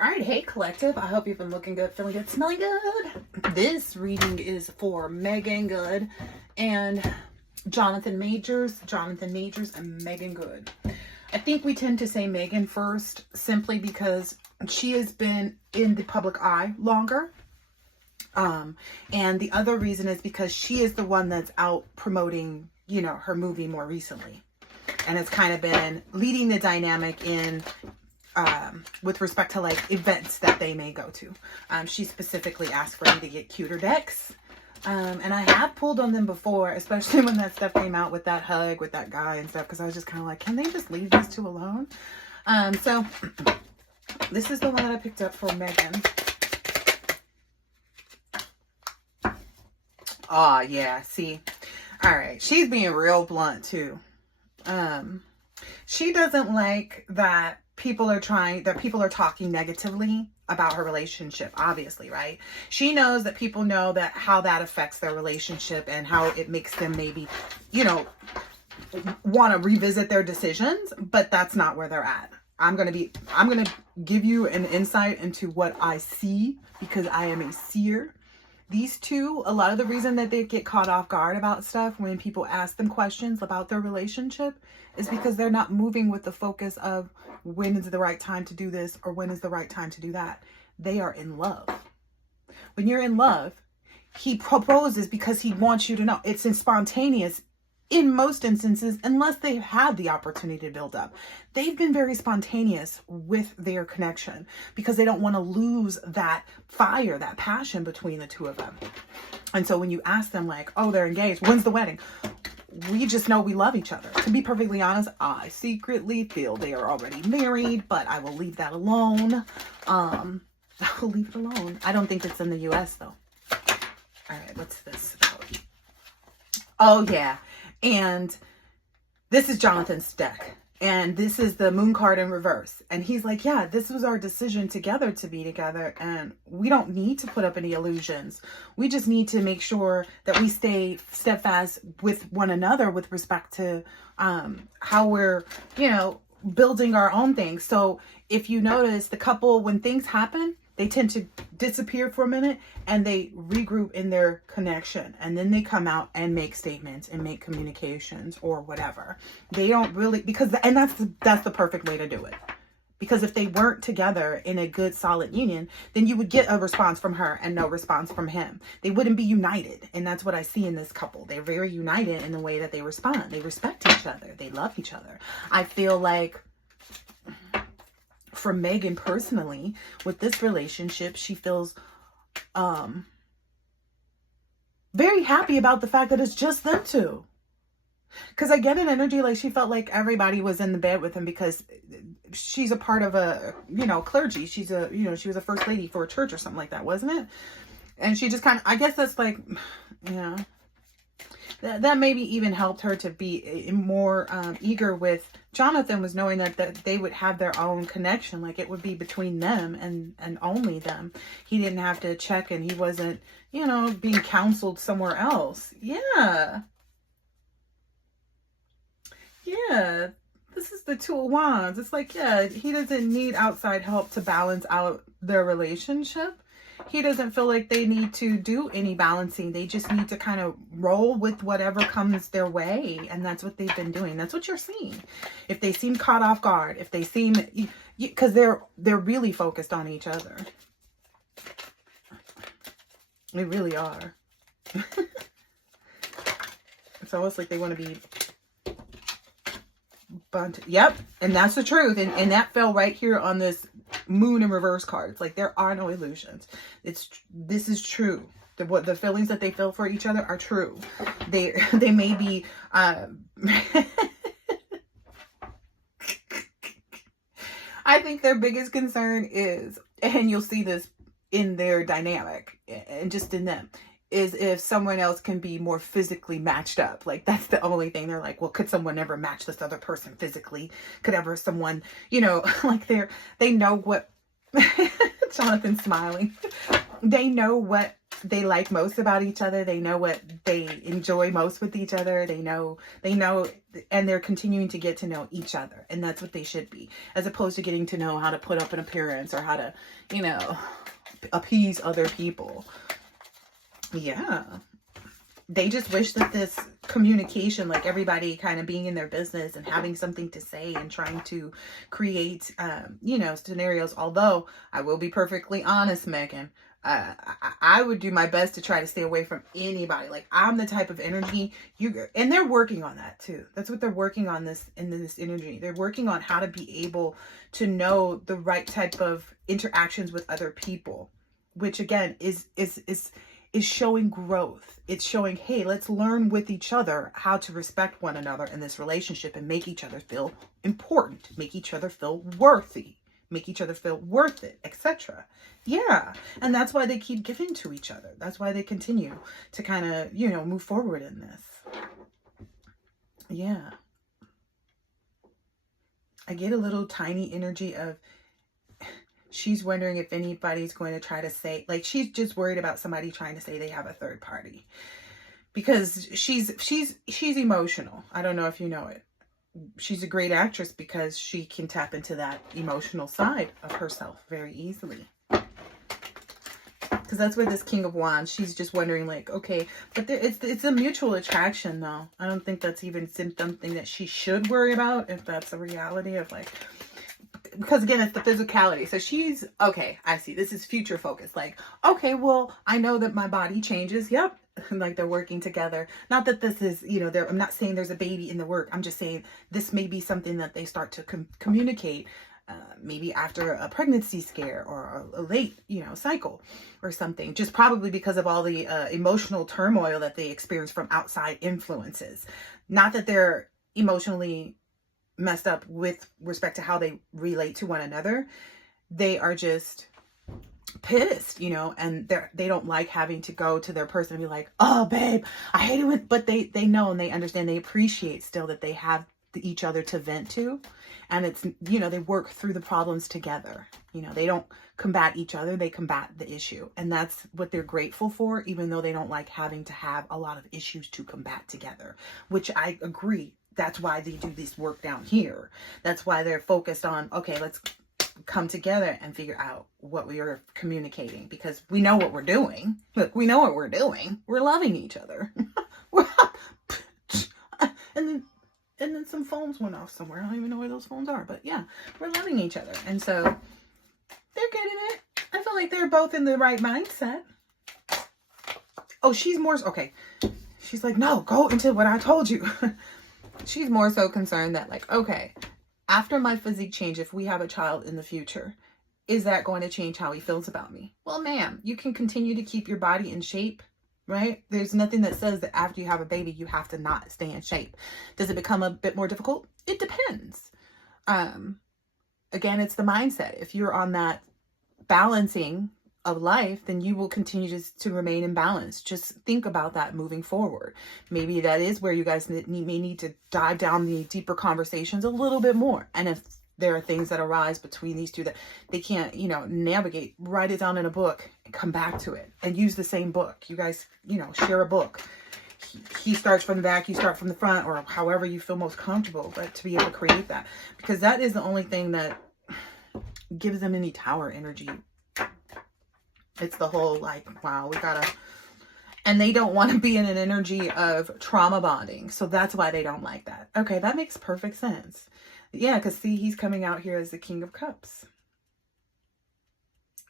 All right, hey collective. I hope you've been looking good, feeling good, smelling good. This reading is for Meagan Good and Johnathan Majors and Meagan Good. I think we tend to say Meagan first simply because she has been in the public eye longer. And the other reason is because she is the one that's out promoting, her movie more recently. And it's kind of been leading the dynamic in with respect to like events that they may go to. She specifically asked for me to get cuter decks. And I have pulled on them before, especially when that stuff came out with that hug with that guy and stuff, because I was just kind of like, can they just leave these two alone? So this is the one that I picked up for Meagan. Oh yeah, see. All right, she's being real blunt too. She doesn't like that people are talking negatively about her relationship, obviously, right? She knows that people know that how that affects their relationship and how it makes them maybe, want to revisit their decisions, but that's not where they're at. I'm going to give you an insight into what I see because I am a seer. These two, a lot of the reason that they get caught off guard about stuff when people ask them questions about their relationship is because they're not moving with the focus of when is the right time to do this or when is the right time to do that. They are in love. When you're in love, he proposes because he wants you to know. It's spontaneous in most instances, unless they've had the opportunity to build up. They've been very spontaneous with their connection because they don't want to lose that fire, that passion between the two of them. And so when you ask them like, oh, they're engaged, when's the wedding? We just know we love each other. To be perfectly honest, I secretly feel they are already married, but I will leave that alone. I will leave it alone. I don't think it's in the US though. All right, what's this about? Oh yeah. And this is Johnathan's deck. And this is the moon card in reverse. And he's like, yeah, this was our decision together to be together. And we don't need to put up any illusions. We just need to make sure that we stay steadfast with one another with respect to how we're, building our own things. So if you notice, the couple, when things happen, they tend to disappear for a minute and they regroup in their connection. And then they come out and make statements and make communications or whatever. They don't really, and that's the perfect way to do it. Because if they weren't together in a good, solid union, then you would get a response from her and no response from him. They wouldn't be united. And that's what I see in this couple. They're very united in the way that they respond. They respect each other. They love each other. I feel like for Meagan personally, with this relationship, she feels very happy about the fact that it's just them two. Because I get an energy like she felt like everybody was in the bed with him because she's a part of a, clergy. She's a, she was a first lady for a church or something like that, wasn't it? And she just kind of, I guess that's like, that maybe even helped her to be more eager with Johnathan, was knowing that they would have their own connection. Like it would be between them and only them. He didn't have to check and he wasn't, being counseled somewhere else. Yeah. Yeah. This is the Two of Wands. It's like, yeah, he doesn't need outside help to balance out their relationship. He doesn't feel like they need to do any balancing. They just need to kind of roll with whatever comes their way. And that's what they've been doing. That's what you're seeing. If they seem caught off guard, if they seem, because they're really focused on each other. They really are. It's almost like they want to be bunt. Yep. And that's the truth. And that fell right here on this moon in reverse card. It's like there are no illusions. This is true. The feelings that they feel for each other are true. They may be I think their biggest concern is, and you'll see this in their dynamic and just in them, is if someone else can be more physically matched up. Like that's the only thing. They're like, well, could someone ever match this other person physically? Could ever someone, like they know what Johnathan's smiling. They know what they like most about each other. They know what they enjoy most with each other. They know, and they're continuing to get to know each other. And that's what they should be, as opposed to getting to know how to put up an appearance or how to, you know, appease other people. Yeah. They just wish that this communication, like everybody kind of being in their business and having something to say and trying to create, you know, scenarios. Although I will be perfectly honest, Megan, I would do my best to try to stay away from anybody. Like, I'm the type of energy and they're working on that too. That's what they're working on in this energy. They're working on how to be able to know the right type of interactions with other people, which again is showing growth. It's showing, hey, let's learn with each other how to respect one another in this relationship and make each other feel important, make each other feel worthy, make each other feel worth it, etc. Yeah. And that's why they keep giving to each other. That's why they continue to kind of, you know, move forward in this. Yeah. I get a little tiny energy of, she's wondering if anybody's going to try to say, like, she's just worried about somebody trying to say they have a third party, because she's emotional. I don't know if you know it. She's a great actress because she can tap into that emotional side of herself very easily. Because that's where this King of Wands, she's just wondering, like, okay, but it's a mutual attraction though. I don't think that's even something that she should worry about, if that's a reality of, like, because again, it's the physicality. So she's, okay, I see. This is future focused. Like, okay, well, I know that my body changes. Yep. Like, they're working together. Not that this is, you know, I'm not saying there's a baby in the work. I'm just saying this may be something that they start to communicate maybe after a pregnancy scare or a late, you know, cycle or something. Just probably because of all the emotional turmoil that they experience from outside influences. Not that they're emotionally messed up with respect to how they relate to one another. They are just pissed, you know, and they don't like having to go to their person and be like, oh babe, I hate it, but they know and they understand, they appreciate still that they have each other to vent to. And it's, you know, they work through the problems together. You know, they don't combat each other, they combat the issue. And that's what they're grateful for, even though they don't like having to have a lot of issues to combat together, which I agree. That's why they do this work down here. That's why they're focused on, okay, let's come together and figure out what we are communicating, because we know what we're doing. Look, we know what we're doing. We're loving each other. and then some phones went off somewhere. I don't even know where those phones are, but yeah, we're loving each other. And so they're getting it. I feel like they're both in the right mindset. Oh, she's more, okay. She's like, no, go into what I told you. She's more so concerned that, like, okay, after my physique change, if we have a child in the future, is that going to change how he feels about me? Well, ma'am, you can continue to keep your body in shape, right? There's nothing that says that after you have a baby, you have to not stay in shape. Does it become a bit more difficult? It depends. Again, it's the mindset. If you're on that balancing of life, then you will continue to remain in balance. Just think about that moving forward. Maybe that is where you guys may need to dive down the deeper conversations a little bit more. And if there are things that arise between these two that they can't, you know, navigate, write it down in a book and come back to it and use the same book. You guys, you know, share a book. He starts from the back, you start from the front, or however you feel most comfortable, but to be able to create that, because that is the only thing that gives them any tower energy. It's the whole, like, wow, we gotta, and they don't want to be in an energy of trauma bonding. So that's why they don't like that. Okay, that makes perfect sense. Yeah, because see, he's coming out here as the King of Cups.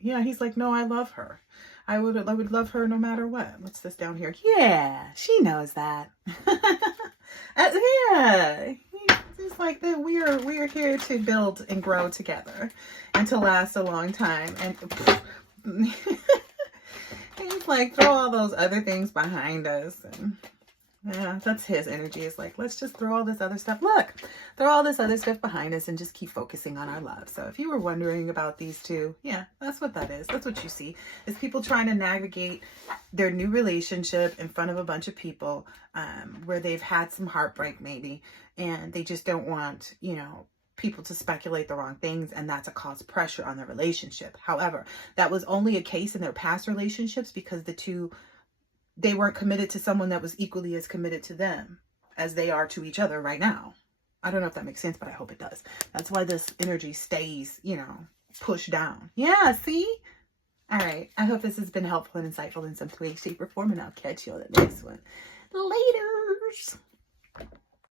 Yeah, he's like, no, I love her. I would love her no matter what. What's this down here? Yeah, she knows that. Yeah, he's like that. We are here to build and grow together, and to last a long time. And he's like, throw all those other things behind us. And yeah, that's his energy. It's like, let's just throw all this other stuff. Look, throw all this other stuff behind us and just keep focusing on our love. So if you were wondering about these two, yeah, that's what that is. That's what you see. Is people trying to navigate their new relationship in front of a bunch of people, where they've had some heartbreak maybe, and they just don't want, you know, people to speculate the wrong things, and that's a cause pressure on their relationship. However, that was only a case in their past relationships because they weren't committed to someone that was equally as committed to them as they are to each other right now. I don't know if that makes sense, but I hope it does. That's why this energy stays, pushed down. Yeah, see? All right. I hope this has been helpful and insightful in some way, shape, or form, and I'll catch you on the next one. Laters.